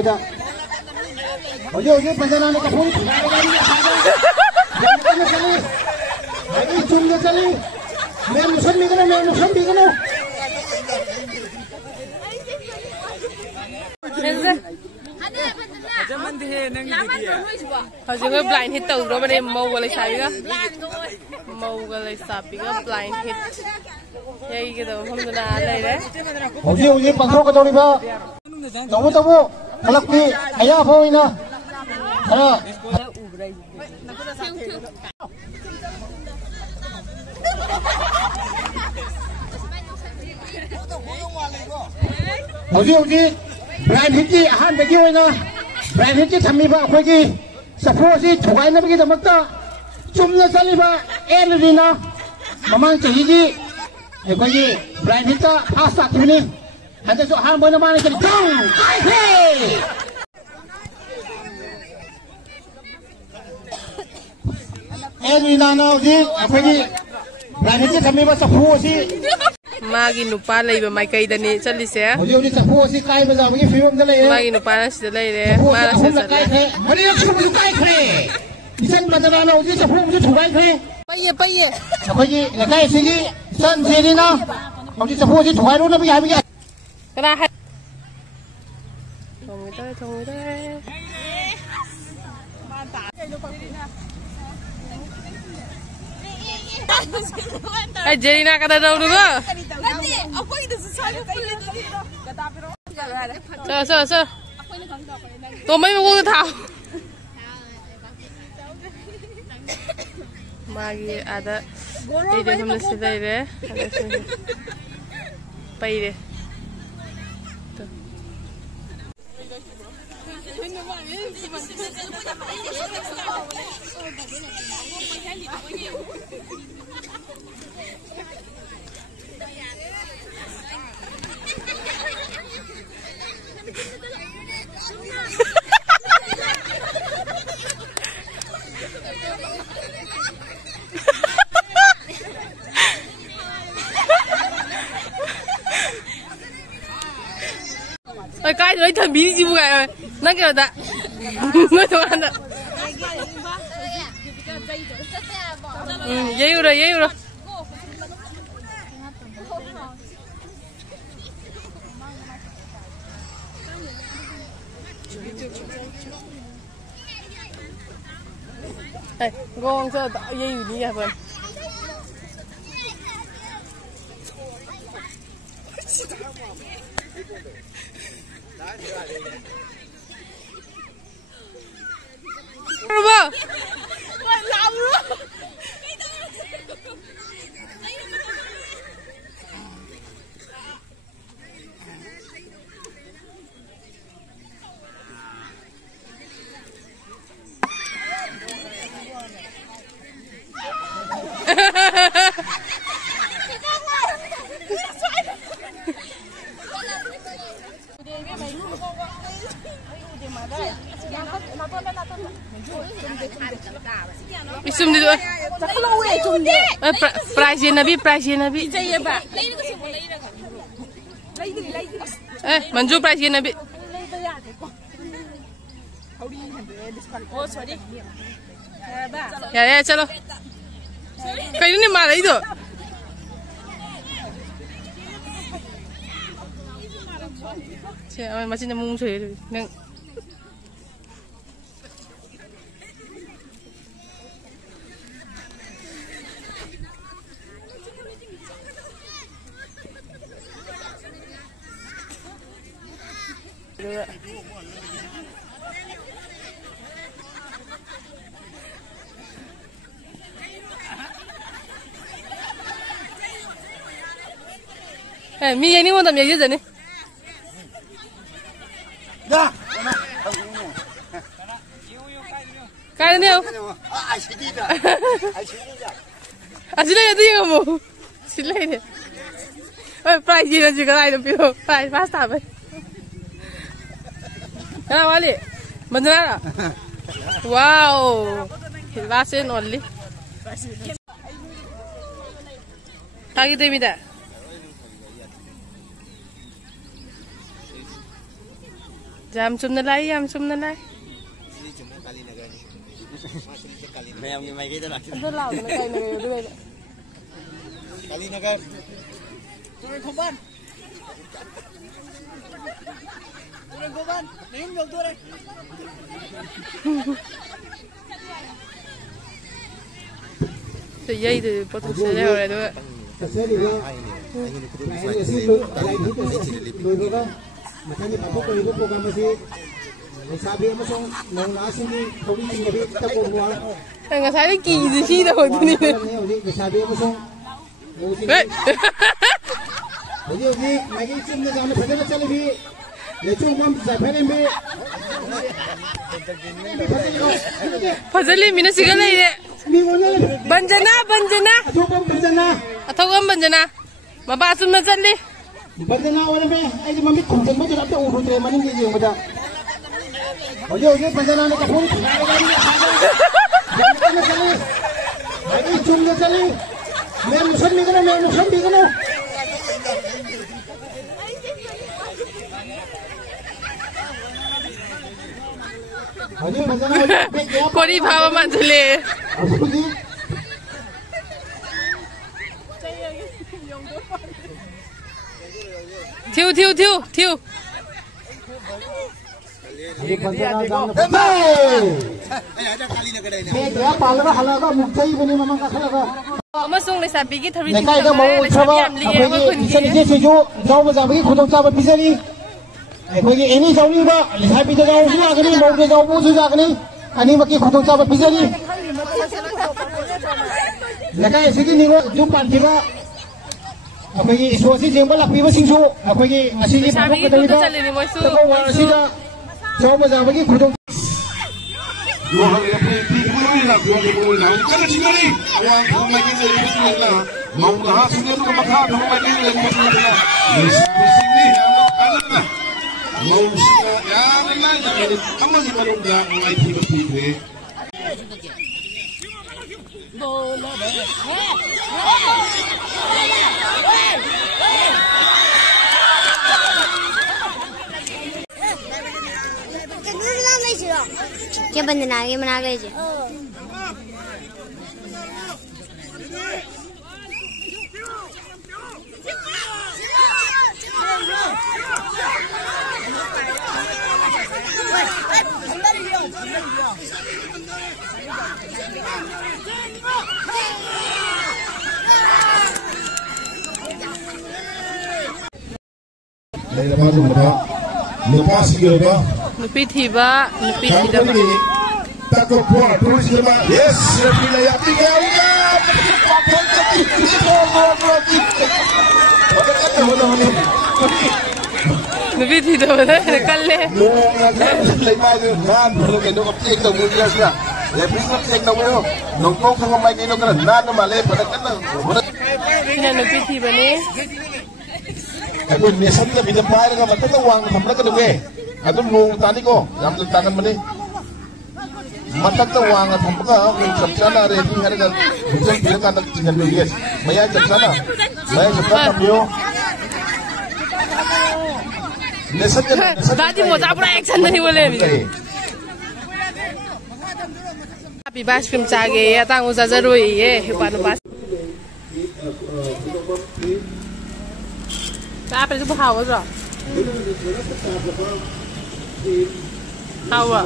ꯂꯥꯛꯄꯗ ꯍꯧꯖꯤꯛ ꯍꯧꯖꯤꯛ ꯄꯟꯖꯅꯥꯅ ꯀꯐꯨ ꯒꯥꯔꯤ ꯆꯨꯝꯅ ꯆꯠꯂꯤ ꯃꯌꯥꯝ ꯁꯟꯕꯤꯒꯅꯨ ꯃꯌꯥꯝ ꯁꯟꯕꯤꯒꯅꯨ हजिक ब्लाइंड हिट तौद्रबने मौगा लैसाबिगा मौगा लैसाबिगा ब्लाइंड हिट यैगेदब मफमदुना लैरे हौजी हौजी पांथोकदौरिबा तबु तबु हलक्की अयाफा ओइना खरा हौजी हौजी ब्लाइंड हिटकी अहानबगी ओइना ब्लाइंड हिटकी थम्मिबा अखोइगी सफो असि थुगाइनबगीदमक्ता चुमना चलिबा एलरीना ममांग चहिगी अखोइगी ब्लाइंड हिटता फास्ट ताखिबनी हंदसु अहानबोइना माने चलि जंग काइखे एलरीना ना हौजी अखोइगी ब्लाइंड हिटकी थम्मिबा सफो असि मागी नुपा लेबा माइकैदनी चलिसे हौजी हौजी सफो असि काइबा जाबगी फिवमदा लैरे मागी नुपाना सिदा लैरे मारा से चले मरि सुबु काइख्रे इसन बदनाना हौजी सफो मुजु थुगाइख्रे पइये पइये अखोइगी लकाइ सिगी सन सेरिना हौजी सफो असि थुगाइरोना बि हाबिगे कना है थोंगिदे ए जेरिना कदा दौडुगो सर तो मैं वो था मागी आधा ये जो हमने सिलाई रे पैरे तो cái đấy thần bí gì vậy nó kiểu đã nói thôi anh ạ dây rồi đây ngon sao tạo dây gì đi à vâng Bơ. Làm luôn. Isum di doon. Price nabi. Manju price nabi. Ya, chalo. Kayo ni mala ito. Siya, masih namung sa'yo. Mi ini mau tamnya aja nih. Dah. Kayak ni oh. Asli itu yang kamu. Asli ini. Oh, price dia juga lain tapi price pasta apa? Kenapa Ali? Beneran? Wow. Hilbasin only. Tagi tu minta. Jam chumna lai, jam chumna lai. Mày mày cái đó là Tôi làm nó cây này rồi đấy. Kali Nagar. Turun Khoban. Turun Khoban. Ném vô tôi đây. Từ dây từ bắt đầu xe leo này thôi. Xe đi qua. Anh xin lỗi, lại hít lôi qua. Mà thay vì bảo bốc cái program mà gì, sabi mo song nung nasin ni kung hindi gabi tapos mo. Ang sabi kizi si daw din. Sabi mo song. Oji, magi chum na jana phadana chale bhi. Le chum kam sa phane me. Phazali mina sigala ide. Banjana. Atogam banjana. Atogam banjana. Maba chum na chali. Banjana wala me. Ay mami khumsan mo jara ta uru tre manin ge jeng bada. Oji banjana ne ka phone. Banjana chali. Magi chum na chali. मैं मुसलमान भी करूँ कोरी भाव मजले थिउ अमसुंग लेसाबीगी थरी लेकाई का मऊ छबा अखोगी इसे निजे सेजो जाव मजाबगी खुदों चाबा बिजरी अखोगी एनी जावनी बा लेसाबी दा जाव सुना गनी मऊ दे जाव बु सुना गनी अनि बकी खुदों चाबा बिजरी लेकाई सिगी निगो जु पांथिबा अखोगी सोसी जेंबा लापीबा सिंसु अखोगी असिगी बाबक कदइबा तको वासिदा जाव मजाबगी खुदों Dua hari lepas itu mulai lah, Kerana tinggal ni, orang rumah kita lebih tinggal lah. Mau dah sudah tu kemakar rumah kita lebih tinggal lah. Di sini ada lah. Mau sudah yang lain jadi, amal di mana dia mulai tiba tiba. क्या बंदना ये मना गए जी Lepas juga. Nupi tiba, nupi tidak. Takut buat terus juga. Yes, lebih layak tinggal. Nupi tidak boleh kalle. Lima tu nan perlu kena cek tu mula sudah. Lebih nak cek tu mula. Nongkrong sama mai kena kena nan tu malah pada kena. Ini nupi tiba ni. Aku mesan tu bila bayar kan macam tu wang sampai kena ke. Aku nung tadi ko, yang letakkan mana? Mata tu wang sampai ko, macam sana rating hari kan, macam bila kan tak tinggal bias. Maya macam sana, maya macam kamu. Mesan tu. Tadi mau tak pernah action ni boleh. Tapi bas krim cagi ya, tangguh saja rui ye, hebat bas. Apa itu buah awal? Awal.